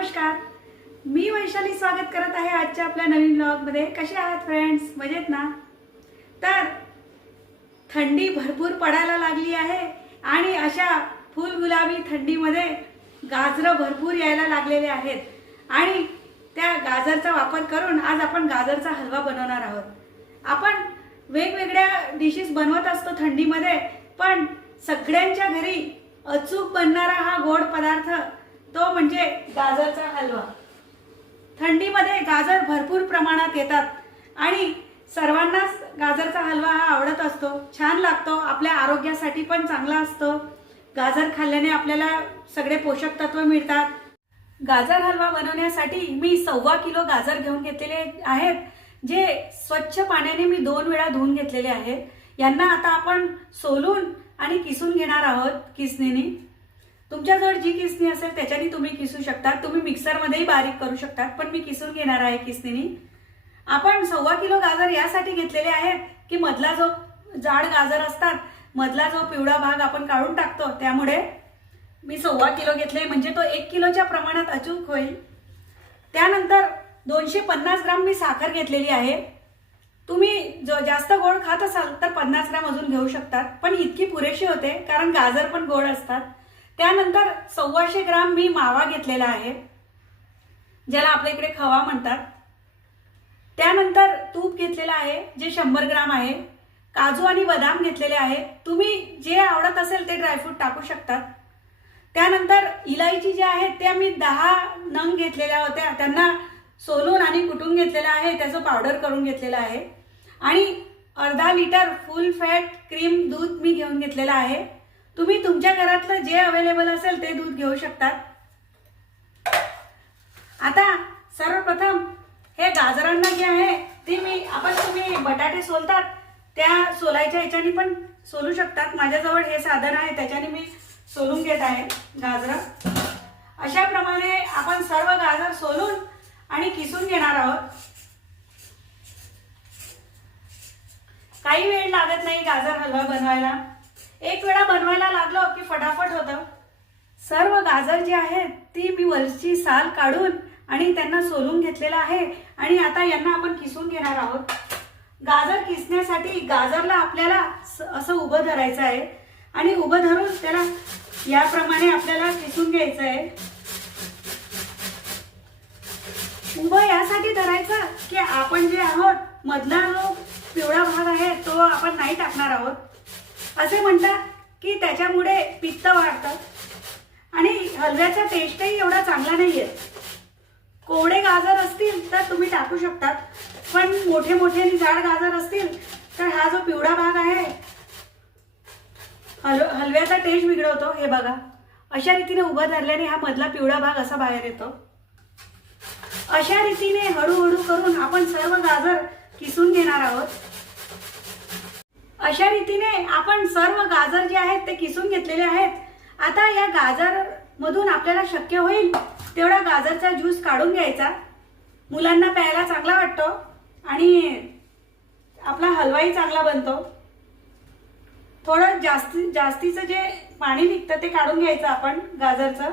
नमस्कार, मी वैशाली स्वागत करत आहे आजच्या आपल्या नवीन ब्लॉगमध्ये। कसे आहात फ्रेंड्स? मजेत ना? तर थंडी भरपूर पडायला लागली आहे आणि अशा फुलगुलाबी थंडीमध्ये गाजरं भरपूर यायला लागलेले आहेत आणि त्या गाजरचा वापर करून आज आपण गाजरचा हलवा बनवणार आहोत। आपण वेगवेगळ्या डिशेस बनवत असतो थंडीमध्ये, पण सगळ्यांच्या घरी अचूक बनणारा हा गोड पदार्थ तो म्हणजे गाजरचा हलवा। थंडीमध्ये गाजर भरपूर प्रमाणात येतात आणि सर्वांनाच गाजरचा हलवा हा आवडत असतो, छान लागतो, आपल्या आरोग्यासाठी पण चांगला असतो। गाजर खाल्ल्याने आपल्याला सगळे पोषक तत्व मिळतात। गाजर हलवा बनवण्यासाठी मी 1.25 किलो गाजर घेऊन घेतलेले आहेत, जे स्वच्छ पाण्याने मी 2 वेळा धुवून घेतलेले आहेत। यांना आता आपण सोलून आणि किसून घेणार आहोत किसणीने। तुमच्याजवळ जी किसणी असेल त्याच्याने तुम्ही किसू शकता, तुम्ही मिक्सरमध्येही बारीक करू शकता, पण मी किसून घेणार आहे किसणीने। आपण 1.25 किलो गाजर यासाठी घेतलेले आहेत की मधला जो जाड गाजर असतात, मधला जो पिवळा भाग आपण काढून टाकतो, त्यामुळे मी 1.25 किलो घेतले, म्हणजे तो 1 किलोच्या प्रमाणात अचूक होईल। त्यानंतर 250 ग्राम मी साखर घेतलेली आहे। तुम्ही जो जास्त गोड खात असाल तर 50 ग्राम अजून घेऊ शकतात, पण इतकी पुरेशी होते कारण गाजर पण गोड असतात। त्यानंतर 125 ग्राम मी मावा घेतलेला आहे, ज्याला आपल्या इकडे खवा म्हणतात। त्यानंतर तूप घेतलेला आहे, जे 100 ग्राम आहे। काजू आणि बदाम घेतलेले आहे, तुम्ही जे आवडत असेल ते ड्रायफ्रूट टाकू शकतात। त्यानंतर इलायची जे आहेत त्या मी 10 नंग घेतलेल्या होत्या, त्यांना सोलून आणि कुटून घेतलेलं आहे, त्याचं पावडर करून घेतलेलं आहे। आणि अर्धा लिटर फुल फॅट क्रीम दूध मी घेऊन घेतलेलं आहे। तुम्ही तुमच्या घरातलं जे अवेलेबल असेल ते दूध घेऊ शकतात। आता सर्वप्रथम हे गाजरांना जे आहे ते तुम्ही बटाटे सोलतात त्या सोलायच्या ह्याच्याने पण सोलू शकतात। माझ्याजवळ हे साधन आहे, त्याच्याने मी सोलून घेत आहे गाजर। अशा प्रमाणे आपण सर्व गाजर सोलून आणि किसून घेणार आहोत। काही वेळ लागत नाही गाजर हलवा बनवायला, एक वेळा बनवायला लागलो की फटाफट होतं। सर्व गाजर जे आहेत ती मी वरची साल काढून आणि त्यांना सोलून घेतलेला आहे आणि आता यांना आपण किसून घेणार आहोत। गाजर किसण्यासाठी गाजरला आपल्याला असं उभं धरायचं आहे आणि उभं धरून त्याला याप्रमाणे आपल्याला किसून घ्यायचं आहे। उभं यासाठी धरायचं की आपण जे आहोत मधला जो पिवळा भाग आहे तो आपण नाही टाकणार आहोत। असे म्हणतात की त्याच्यामुळे पित्त वाढतं आणि हलव्याचा टेस्टही एवढा चांगला नाहीये। कोवडे गाजर असतील तर तुम्ही टाकू शकतात, पण मोठे मोठे आणि जाड गाजर असतील तर हा जो पिवळा भाग आहे हलव्याचा टेस्ट बिघडवतो। हे बघा, अशा रीतीने उभं धरल्याने हा मधला पिवळा भाग असा बाहेर येतो। अशा रीतीने हळूहळू करून आपण सर्व गाजर किसून घेणार आहोत। अशा रीतीने आपण सर्व गाजर जे आहेत ते किसून घेतलेले आहेत। आता या गाजर मधून आपल्याला शक्य होईल तेवढा गाजरचा ज्यूस काढून घ्यायचा। मुलांना प्यायला चांगला वाटतो आणि आपला हलवाही चांगला बनतो। थोडं जास्तीचं जे पाणी निघतं ते काढून घ्यायचं आपण गाजरचं।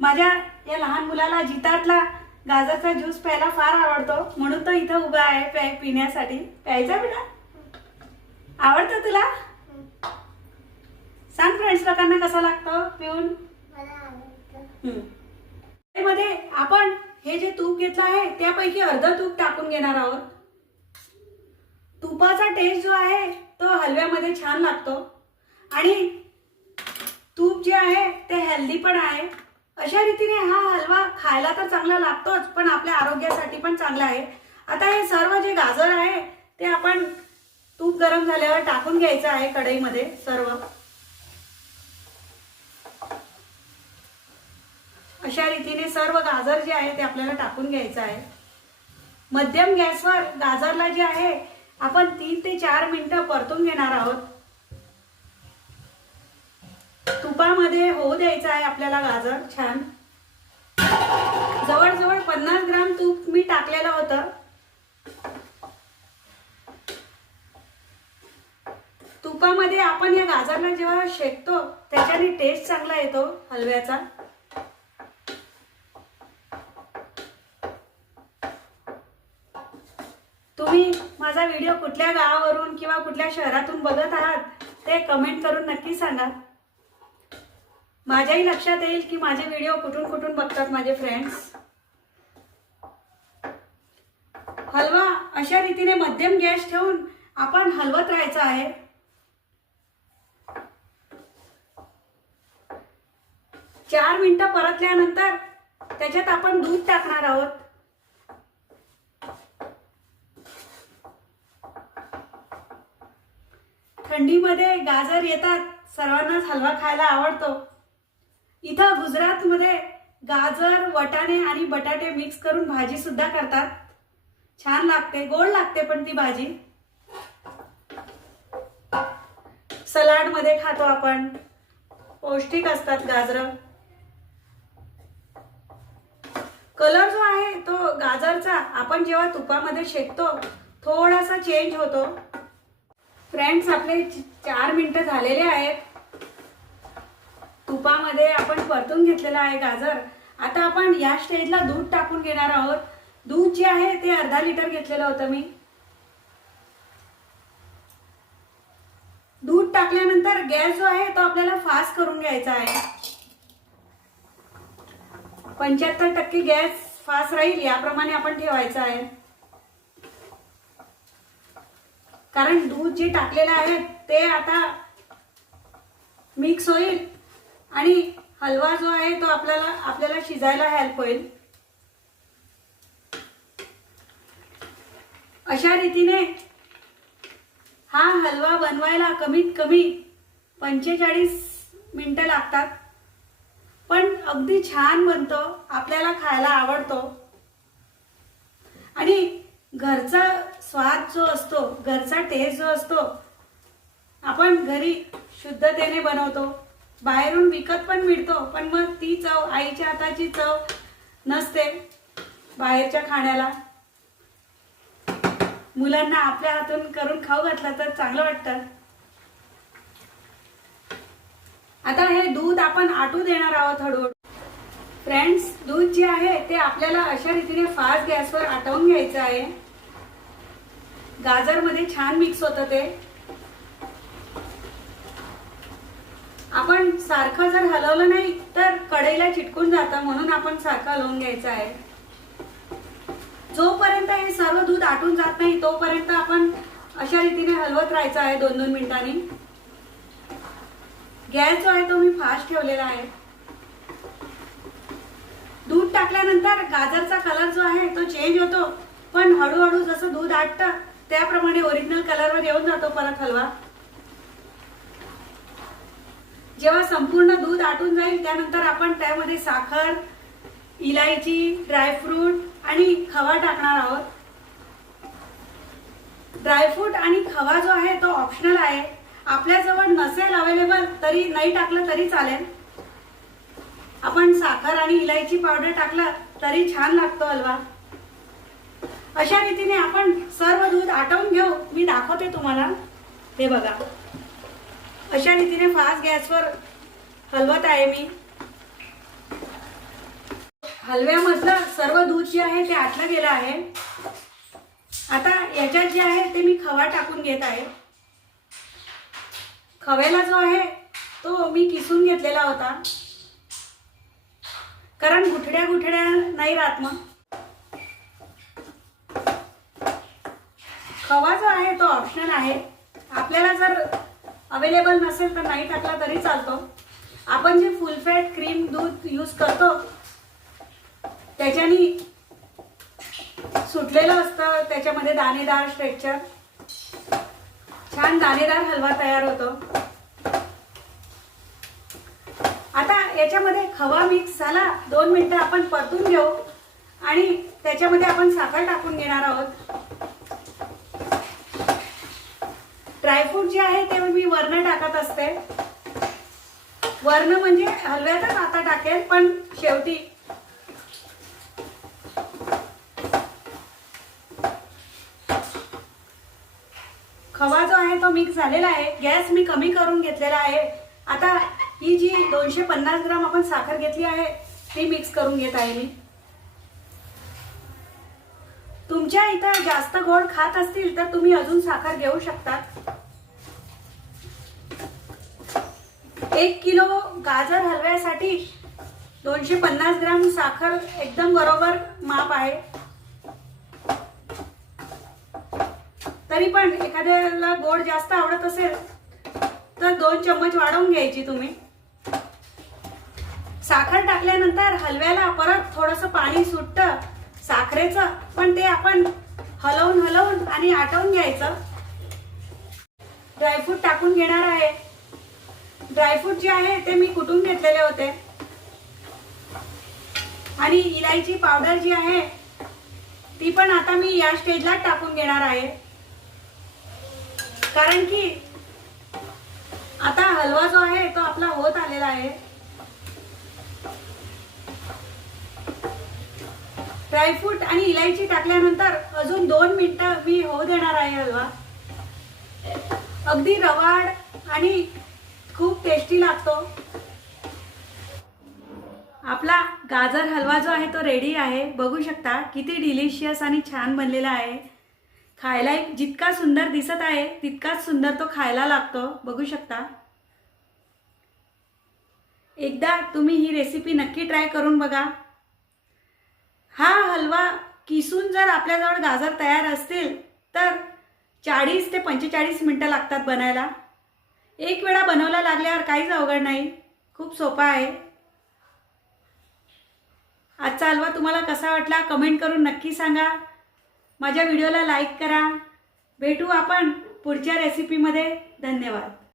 माझ्या या लहान मुलाला जितातला गाजरचा ज्यूस प्यायला फार आवडतो, म्हणून तो इथं उभा आहे पिण्यासाठी। प्यायचा बेटा? आवडतं तुला? सांग फ्रेंड्स लोकांना कसा लागतो पिऊन? मध्ये आपण हे जे तूप घेतलं आहे त्यापैकी अर्ध तूप टाकून घेणार आहोत। तुपाचा टेस्ट जो आहे तो हलव्यामध्ये छान लागतो आणि तूप जे आहे ते हेल्दी पण आहे। अशा रीतीने हा हलवा खायला तर चांगला लागतोच, पण आपल्या आरोग्यासाठी पण चांगला आहे। आता हे सर्व जे गाजर आहे ते आपण तूप गरम झाल्यावर टाकून घ्यायचं आहे कढईमध्ये सर्व। अशा रीतीने सर्व गाजर जे आहे ते आपल्याला टाकून घ्यायचं आहे। मध्यम गॅसवर गाजरला जे आहे आपण 3 ते 4 मिनिटं परतून घेणार आहोत। तुपामध्ये होऊ द्यायचं आहे आपल्याला गाजर छान। जवळजवळ 50 ग्राम तूप मी टाकलेलं होतं। तुपामध्ये आपण या गाजरला जेव्हा शेकतो त्याच्याने टेस्ट चांगला येतो हलव्याचा। तुम्ही माझा व्हिडिओ कुठल्या गावावरून किंवा कुठल्या शहरातून बघत आहात ते कमेंट करून नक्की सांगा. माझ्याही लक्षात येईल की माझे व्हिडिओ कुठून कुठून बघतात माझे फ्रेंड्स. हलवा अशा रीतीने मध्यम गॅस ठेवून आपण हलवत राहायचं आहे. चार मिनिटं परतल्यानंतर त्याच्यात आपण दूध टाकणार आहोत. थंडीमध्ये गाजर येतात, सर्वांनाच हलवा खायला आवडतो. इथं गुजरातमध्ये गाजर, वाटाणे आणि बटाटे मिक्स करून भाजी सुद्धा करतात. छान लागते, गोड लागते पण ती भाजी. सलाड मध्ये खातो आपण, पौष्टिक असतात गाजर. कलर जो आहे तो गाजरचा आपण जेव्हा तुपामध्ये शेकतो थोडासा चेंज होतो. फ्रेंड्स, आपले 4 मिनिटं झालेले आहेत. तुपामध्ये आपण परतून घेतलेला आहे गाजर. आता आपण या स्टेजला दूध टाकून घेणार आहोत. दूध जे आहे ते अर्धा लिटर घेतलेलं होतं मी. दूध टाकल्यानंतर गॅस जो आहे तो आपल्याला फास्ट करून घ्यायचा आहे. 75% गॅस फास्ट राहील याप्रमाणे आपण ठेवायचा आहे. कारण दूध जे टाकलेलं आहे ते आता मिक्स होईल आणि हलवा जो आहे तो आपल्याला शिजायला हेल्प होईल. अशा रीतीने हा हलवा बनवायला कमीत कमी 45 मिनिटं लागतात. पण अगदी छान बनतो, आपल्याला खायला आवडतो. आणि घरचा स्वाद जो असतो, घरचा टेस्ट जो असतो, आपण घरी शुद्धतेने बनवतो. बाहेरून विकत पण मिळतो, पण मग ती चव, आईच्या हाताची चव नसते बाहेरच्या खाण्याला. मुलांना आपल्या हातून करून खाऊ घातलं तर चांगलं वाटतं. आता हे दूध आपण आटू देणार आहोत हळूहळू. फ्रेंड्स, दूध जे आहे ते आपल्याला अशा रीतीने फास्ट गॅसवर आटवून घ्यायचं आहे. गाजर मध्ये छान मिक्स होतं ते. आपण सारखं जर हलवलं नाही तर कढईला चिटकून जातं, म्हणून आपण सारखं हलवून घ्यायचं आहे. जोपर्यंत हे सर्व दूध आटून जात नाही तोपर्यंत आपण अशा रीतीने हलवत राहायचं आहे 2-2 मिनिटांनी. गॅस जो आहे तो मी फास्ट ठेवलेला आहे. दूध टाकल्यानंतर गाजरचा कलर जो आहे तो चेंज होतो, पण हळूहळू जसं दूध आटतं त्याप्रमाणे ओरिजिनल कलरवर येऊन जातो परत हलवा. जेव्हा संपूर्ण दूध आटून जाईल त्यानंतर आपण त्यामध्ये साखर, इलायची, ड्रायफ्रूट आणि खवा टाकणार आहोत. ड्रायफ्रूट आणि खवा जो आहे तो ऑप्शनल आहे. आपल्याजवळ नसेल अवेलेबल तरी नाही टाकलं तरी चालेल. आपण साखर आणि इलायची पावडर टाकलं तरी छान लागतो हलवा. अशा रीतीने आपण सर्व दूध आटवून घेऊ. मी दाखवते तुम्हाला. हे बघा, अशा रीतीने फास्ट गॅसवर हलवत आहे मी. हलव्यामधलं सर्व दूध जे आहे ते आटलं गेलं आहे. आता याच्यात जे आहे ते मी खवा टाकून घेत आहे. खव्याला जो आहे तो मी किसून घेतलेला होता, कारण गुठड्या गुठड्या नाही राहत. मग खवा जो आहे तो ऑप्शनल आहे. आपल्याला जर अवेलेबल नसेल तर नाही टाकला तरी चालतो. आपण जे फुल फॅट क्रीम दूध यूज करतो त्याच्यानी सुटलेलं असतं, त्याच्यामध्ये दाणेदार स्ट्रेक्चर, छान दाणेदार हलवा तयार होतो. आता याच्यामध्ये खवा मिक्स झाला, 2 मिनिटं आपण परतून घेऊ आणि त्याच्यामध्ये आपण साखर टाकून घेणार आहोत. ड्रायफ्रूट जे आहे ते मी वरनं टाकत असते. वरनं म्हणजे हलव्यातच आता टाकेल, पण शेवटी. खवा जो आहे तो मिक्स झालेला आहे. गॅस मी कमी करून घेतलेला आहे. आता ही जी 250 ग्राम आपण साखर घेतली आहे ती मिक्स करून घेत आहे मी. तुमच्या इथं जास्त गोड खात असतील तर तुम्ही अजून साखर घेऊ शकता। 1 किलो गाजर हलव्यासाठी 250 ग्राम साखर एकदम बरोबर माप आहे। तरी पण एखाद्याला गोड जास्त आवडत असेल तर 2 चम्मच वाढवून घ्यायची तुम्ही। साखर टाकल्यानंतर हलव्याला परत थोडंसं पाणी सुटतं साखरेचं, पण ते आपण हलवून आणि आटवून घ्यायचं। ड्रायफ्रूट टाकून घेणार आहे। ड्रायफ्रूट जे आहे ते मी कुटून घेतलेले होते आणि इलायची पावडर जी आहे ती पण आता मी या स्टेजला टाकून घेणार आहे, कारण की आता हलवा जो आहे तो आपला होत आलेला आहे। ड्रायफ्रूट आणि इलायची टाकल्यानंतर अजून 2 मिनिटं मी होऊ देणार आहे हलवा। अगदी रवाळ आणि खूप टेस्टी लागतो। आपला गाजर हलवा जो आहे तो रेडी आहे। बघू शकता किती डिलिशियस आणि छान बनलेला आहे। खायला जितका सुंदर दिसत आहे तितकाच सुंदर तो खायला लागतो। बघू शकता। एकदा तुम्ही ही रेसिपी नक्की ट्राय करून बघा। हा हलवा किसून जर आपल्याजवळ गाजर तयार असतील तर 40 ते 45 मिनिटं लागतात बनायला। एक वेळा बनवला लागल्यावर काहीच अवघड नाही, खूप सोपा आहे। आजचा हलवा तुम्हाला कसा वाटला कमेंट करून नक्की सांगा। माझ्या व्हिडिओला लाईक करा। भेटू आपण पुढच्या रेसिपीमध्ये। धन्यवाद।